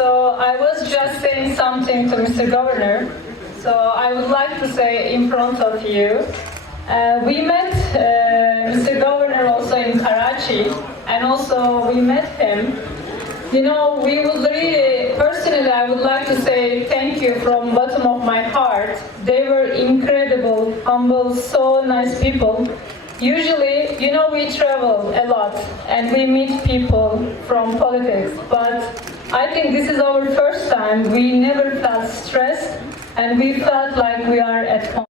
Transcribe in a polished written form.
So I was just saying something to Mr. Governor. So I would like to say in front of you, we met Mr. Governor also in Karachi, and also we met him. You know, we would really, personally, I would like to say thank you from bottom of my heart. They were incredible, humble, so nice people. Usually, you know, we travel a lot and we meet people from politics, but I think this is our first time. We never felt stressed and we felt like we are at home.